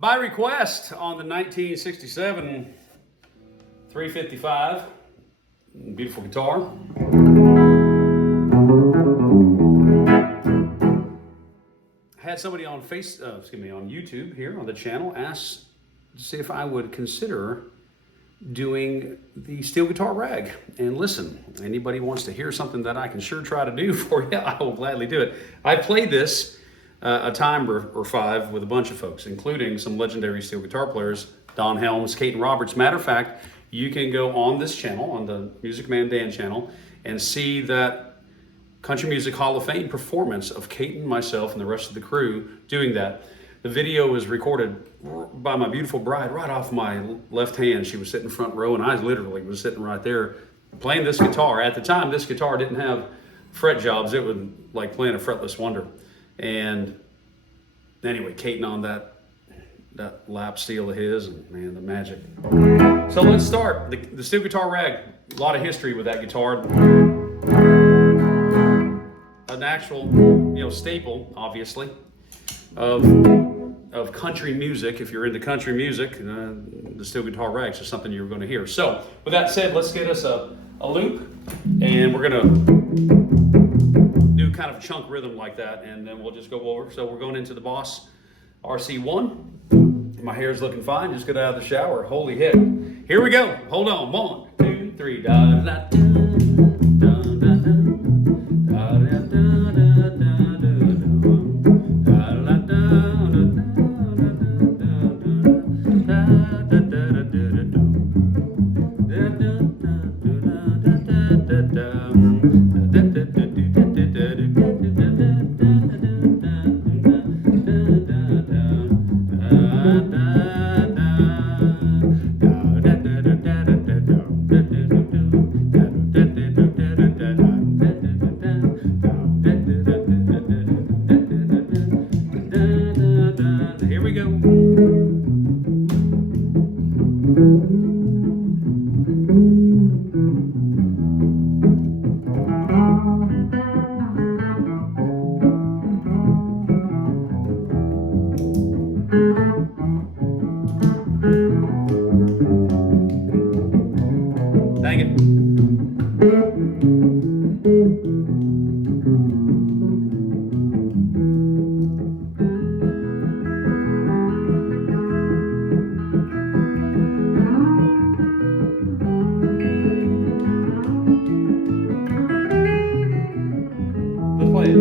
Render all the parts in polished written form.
By request on the 1967 355, beautiful guitar. Had somebody on on YouTube here on the channel ask to see if I would consider doing the steel guitar rag. And listen, anybody wants to hear something that I can sure try to do for you, I will gladly do it. I played this a time or five with a bunch of folks, including some legendary steel guitar players, Don Helms, Caton Roberts. Matter of fact, you can go on this channel, on the Music Man Dan channel, and see that Country Music Hall of Fame performance of Caton, myself, and the rest of the crew doing that. The video was recorded by my beautiful bride right off my left hand. She was sitting front row, and I literally was sitting right there playing this guitar. At the time, this guitar didn't have fret jobs. It was like playing a fretless wonder. And anyway, Caton on that lap steel of his, and man, the magic. So let's start. The steel guitar rag, a lot of history with that guitar. An actual, staple, obviously, of country music. If you're into country music, the steel guitar rags is something you're going to hear. So with that said, let's get us a loop, and we're going to do kind of a chunk rhythm like that, and then we'll just go over. So we're going into the Boss RC1. My hair's looking fine. Just got out of the shower. Holy heck. Here we go. Hold on. 1, 2, 3. Da da da da da da da da da Here we go. Dang it. Let's play it.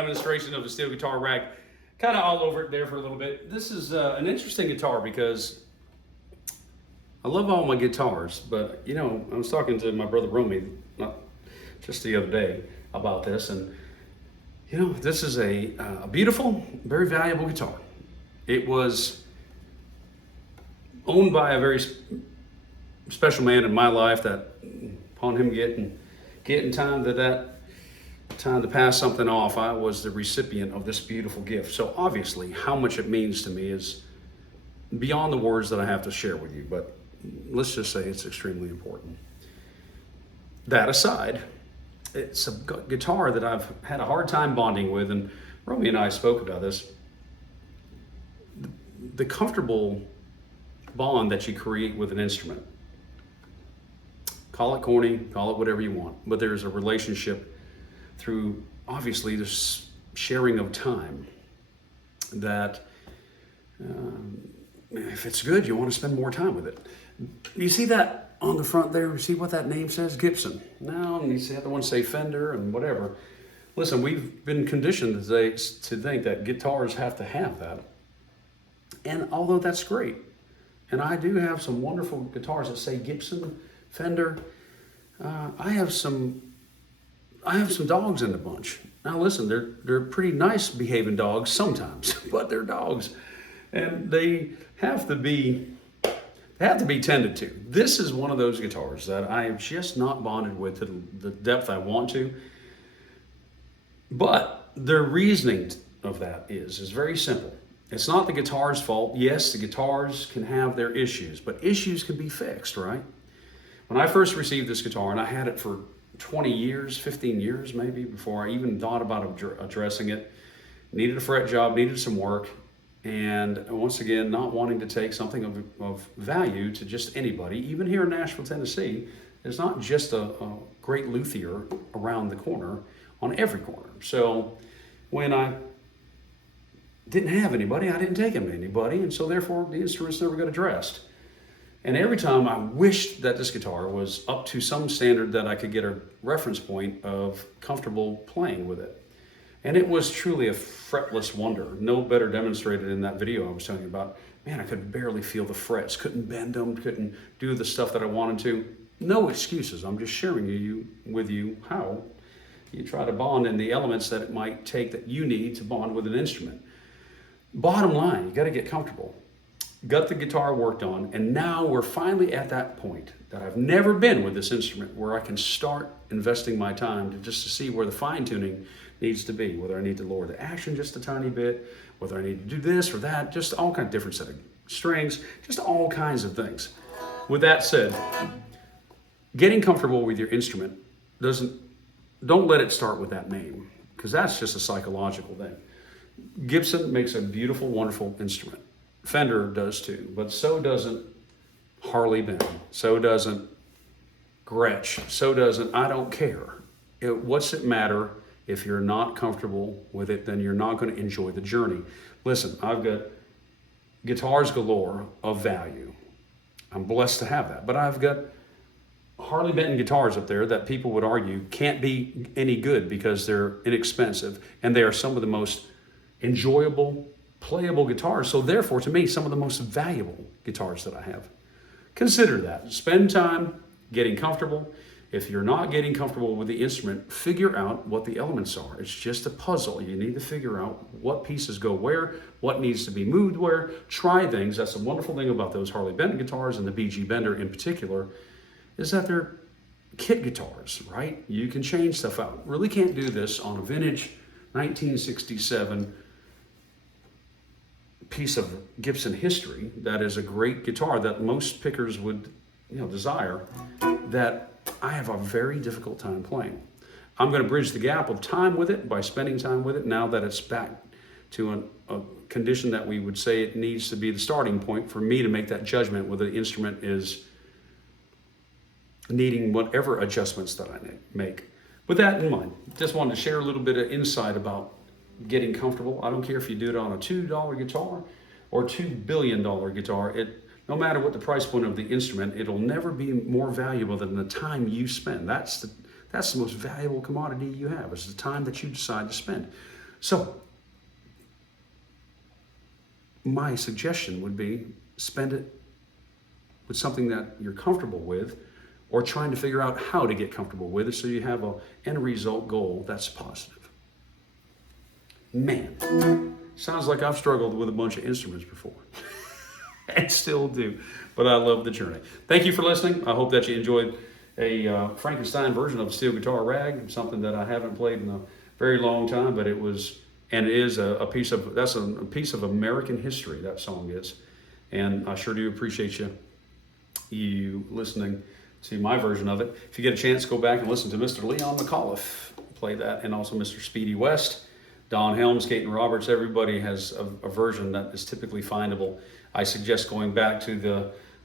demonstration of a steel guitar rag. Kind of all over it there for a little bit. This is an interesting guitar because I love all my guitars, but you know, I was talking to my brother Romy not just the other day about this, and you know, this is a beautiful, very valuable guitar. It was owned by a very special man in my life that upon him getting time to pass something off, I was the recipient of this beautiful gift. So obviously how much it means to me is beyond the words that I have to share with you, but let's just say it's extremely important. That aside, it's a guitar that I've had a hard time bonding with, and Romy and I spoke about this. The comfortable bond that you create with an instrument. Call it corny, call it whatever you want, but there's a relationship through, obviously, this sharing of time that if it's good, you want to spend more time with it. You see that on the front there? You see what that name says? Gibson. Now, you see the other one say Fender and whatever. Listen, we've been conditioned today to think that guitars have to have that. And although that's great, and I do have some wonderful guitars that say Gibson, Fender, I have some dogs in the bunch. Now listen, they're pretty nice behaving dogs sometimes, but they're dogs, and they have to be tended to. This is one of those guitars that I have just not bonded with to the depth I want to. But their reasoning of that is very simple. It's not the guitar's fault. Yes, the guitars can have their issues, but issues can be fixed, right? When I first received this guitar, and I had it for 20 years, 15 years maybe, before I even thought about addressing it, needed a fret job, needed some work, and once again, not wanting to take something of value to just anybody. Even here in Nashville, Tennessee, there's not just a great luthier around the corner, on every corner. So when I didn't have anybody, I didn't take him to anybody, and so therefore the instruments never got addressed. And every time I wished that this guitar was up to some standard that I could get a reference point of comfortable playing with it. And it was truly a fretless wonder. No better demonstrated in that video I was telling you about. Man, I could barely feel the frets, couldn't bend them, couldn't do the stuff that I wanted to. No excuses. I'm just sharing with you how you try to bond in the elements that it might take that you need to bond with an instrument. Bottom line, you got to get comfortable. Got the guitar worked on, and now we're finally at that point that I've never been with this instrument where I can start investing my time to see where the fine tuning needs to be, whether I need to lower the action just a tiny bit, whether I need to do this or that, just all kinds of different set of strings, just all kinds of things. With that said, getting comfortable with your instrument don't let it start with that name, because that's just a psychological thing. Gibson makes a beautiful, wonderful instrument. Fender does too, but so doesn't Harley Benton, so doesn't Gretsch, so doesn't, I don't care. What's it matter if you're not comfortable with it, then you're not going to enjoy the journey. Listen, I've got guitars galore of value. I'm blessed to have that, but I've got Harley Benton guitars up there that people would argue can't be any good because they're inexpensive, and they are some of the most enjoyable, playable guitars. So therefore, to me, some of the most valuable guitars that I have. Consider that. Spend time getting comfortable. If you're not getting comfortable with the instrument, figure out what the elements are. It's just a puzzle. You need to figure out what pieces go where, what needs to be moved where. Try things. That's the wonderful thing about those Harley Benton guitars, and the BG Bender in particular, is that they're kit guitars, right? You can change stuff out. Really can't do this on a vintage 1967 piece of Gibson history that is a great guitar that most pickers would desire, that I have a very difficult time playing. I'm going to bridge the gap of time with it by spending time with it now that it's back to a condition that we would say it needs to be the starting point for me to make that judgment whether the instrument is needing whatever adjustments that I make. With that in mind, just wanted to share a little bit of insight about getting comfortable. I don't care if you do it on a $2 guitar or $2 billion guitar. No matter what the price point of the instrument, it'll never be more valuable than the time you spend. That's the most valuable commodity you have, is the time that you decide to spend. So my suggestion would be spend it with something that you're comfortable with, or trying to figure out how to get comfortable with it so you have a end result goal that's positive. Man, sounds like I've struggled with a bunch of instruments before. And still do, but I love the journey. Thank you for listening. I hope that you enjoyed a Frankenstein version of a steel guitar rag, something that I haven't played in a very long time, but it was, and it is a piece of, that's a piece of American history, that song is. And I sure do appreciate you listening to my version of it. If you get a chance, go back and listen to Mr. Leon McAuliffe play that, and also Mr. Speedy West, Don Helms, Caton Roberts. Everybody has a version that is typically findable. I suggest going back to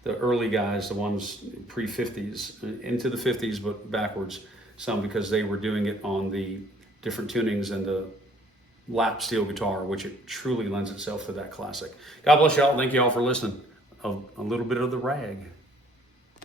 the early guys, the ones pre-50s, into the 50s, but backwards some, because they were doing it on the different tunings and the lap steel guitar, which it truly lends itself to that classic. God bless y'all. Thank you all for listening. A little bit of the rag.